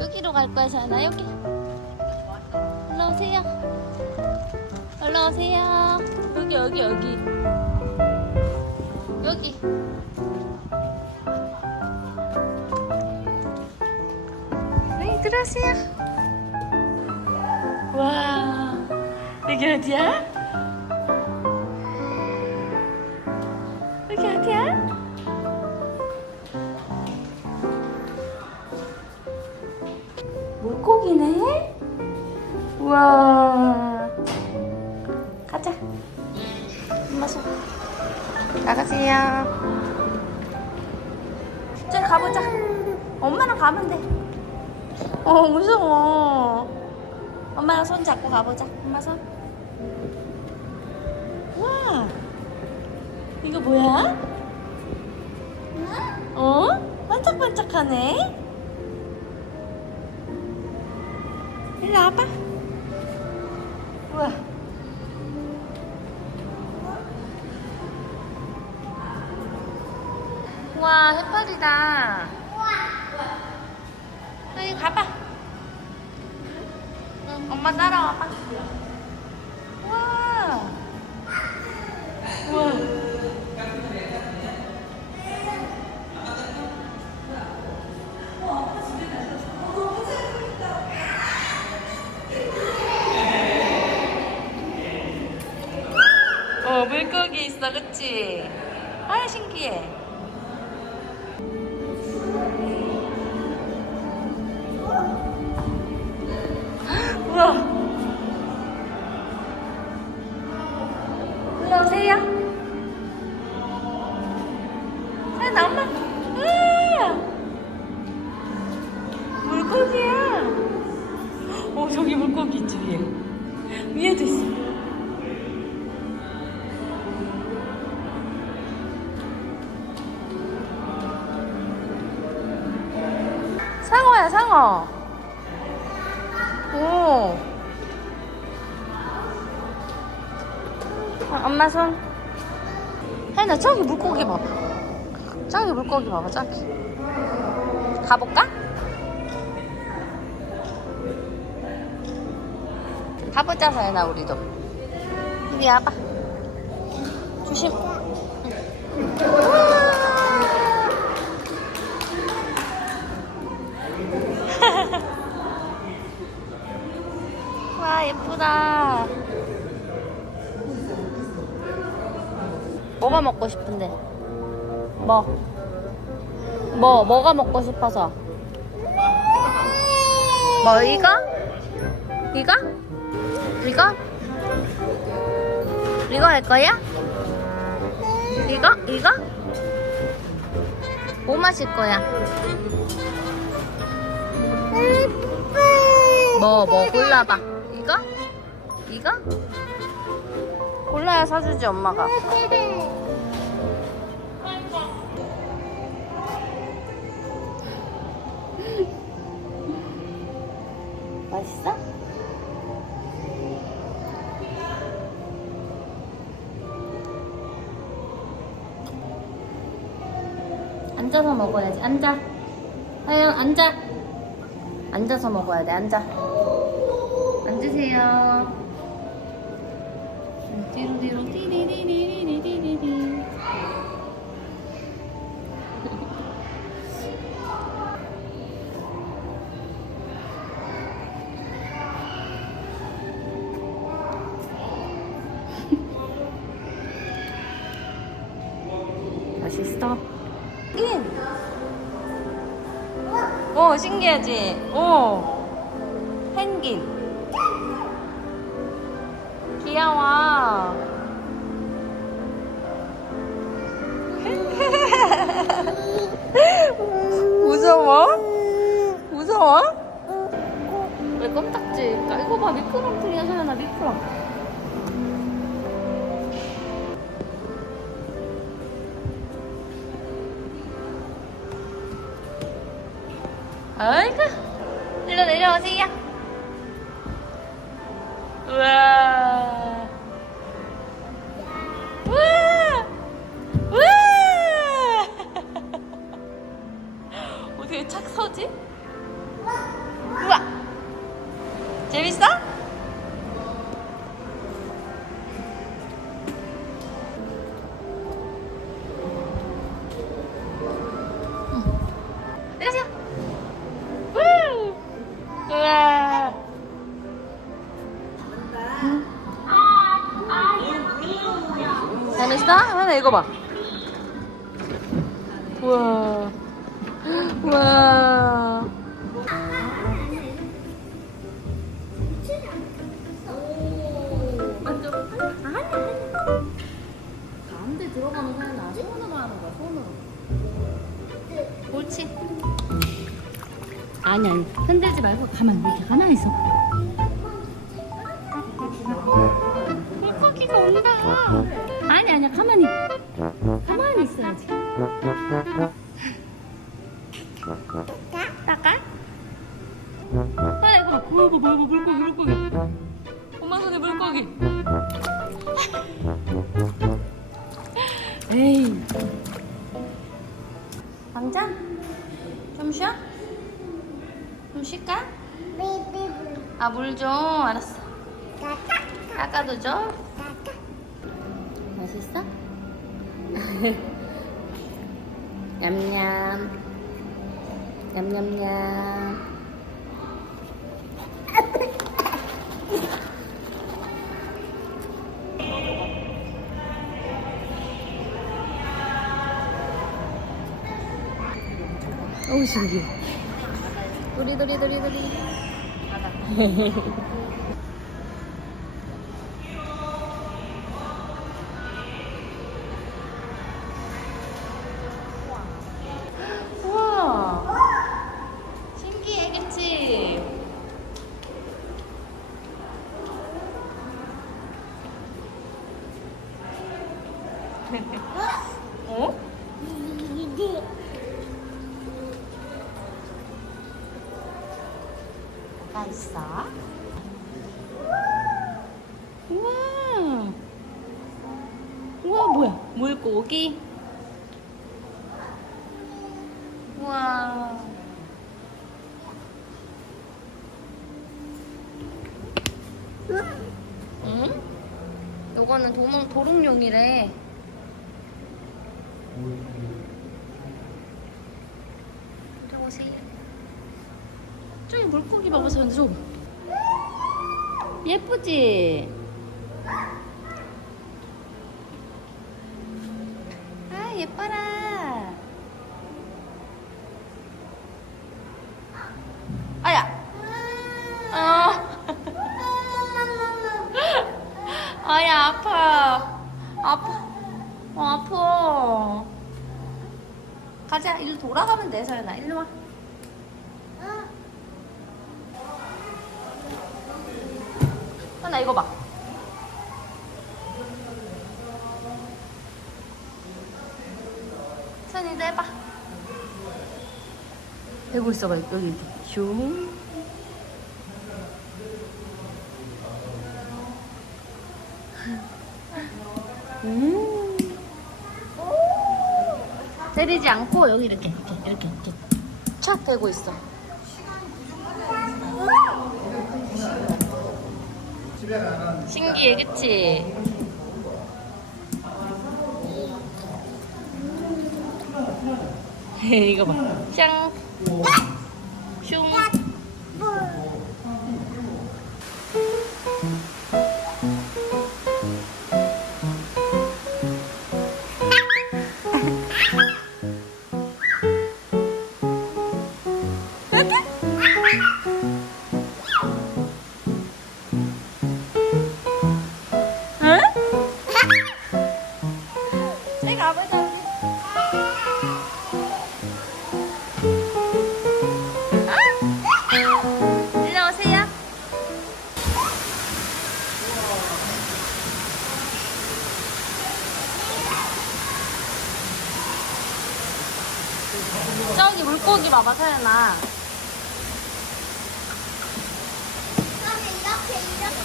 여기로 갈 거야, 자연아. 여기. 올라오세요. 올라오세요. 여기, 여기, 여기. 여기. 네, 들어오세요. 와, 여기 어디야? 여기 어디야? 물고기네? 우와. 가자. 손. 나가세요. 이제 가보자. 엄마랑 가면 돼. 어, 무서워. 엄마랑 손 잡고 가보자. 엄마 손. 와. 이거 뭐야? 어? 반짝반짝하네? 일로 와봐. 우와. 우와, 해파리다. 여기 가봐. 응, 엄마 따라와봐. 있어, 그치? 아, 신기해. 우와. 올라오세요. 아, 엄마. 아! 물고기야. 어, 저기 물고기 있지, 위에. 위에도 있어. 상어야, 상어. 오. 아, 엄마 손. 혜나 저기 물고기 봐봐. 저기 물고기 봐봐 저기. 가볼까? 가보자 서연아 우리도. 이리 와봐. 조심. 우와. 와 예쁘다. 뭐가 먹고 싶은데? 뭐? 뭐 뭐가 먹고 싶어서? 뭐 이거? 이거? 이거? 이거 할 거야? 이거? 이거? 뭐 마실 거야? 뭐, 뭐 골라봐. 이거? 골라야 사주지, 엄마가. 맛있어? 앉아서 먹어야지. 앉아. 하영, 앉아. 앉아서 먹어야 돼. 앉아. 앉으세요. 뒤로 뒤로 띠리리리리리리리. 맛있어? 인. 어 신기하지? 어 펭귄 귀여워 무서워? 무서워? 왜 껌딱지? 이거 봐 미끄럼틀이야 서연아 미끄럼 아이고 일로 내려 일로 오세요. 우와. 우와. 우와. 어떻게 착 서지? 우와. 재밌어? 하나 읽어봐. 우와. 우와. 가운데 들어가는 사연아 손으로 하는 거야 손으로 옳지. 아니 아니 흔들지 말고 가만히 이렇게 가만히 있어 물고기가 온다 아니 아니야 가만히 가만히 있어야지 닦아? 아 이거 봐 물고 물고 물고기 물고기 엄마 손에 물고기. 에이 왕자? 좀 쉬어? 좀 쉴까? 아, 물 좀. 알았어. 깎아도 줘? 맛있어? 냠냠. 냠냠냠. 어우 신기해. 도리 도리 도리 도리 어? 뭐가 있어? 우와. 우와, 뭐야? 물고기? 우와. 응? 요거는 도롱, 도롱뇽이래. 들어오세요. 저기 물고기 봐보세요, 좀. 예쁘지? 아, 예뻐라. 아야. 어. 아야 아파. 아파. 어 아파. 가자. 일로 돌아가면 돼, 서연아. 일로 와. 서연아 이거 봐. 서연이도 해봐. 대고 있어봐 여기 이렇게 슝. 음. 때리지 않고 여기 이렇게 이렇게 이렇게 이렇게 착 대고 있어. 신기해, 그치? 이거 봐. 샹. 먹어봐, 서연아. 그러면 이렇게 이렇게.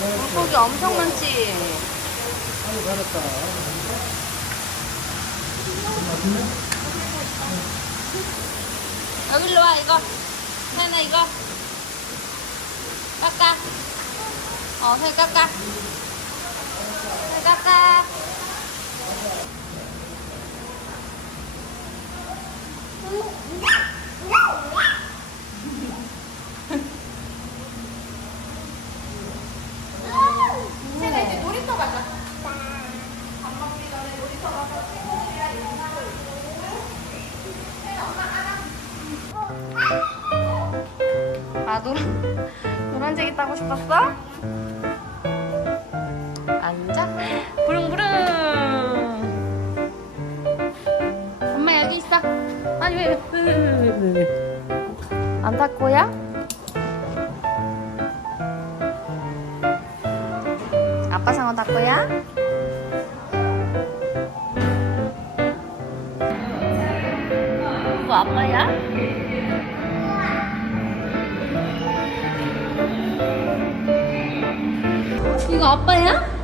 물고기 엄청 많지? 아유, 잘했다. 여기로 와, 이거. 하나, 이거. 깎아. 깎아. 새 깎아. 친구들이랑 인사하고 아 노란 노란색이 따고 싶었어? 앉아 부릉부릉 엄마 여기 있어 아니 왜 왜 왜왜안 닦고야? 아빠 상어 닦고야? 아빠야? 아빠야?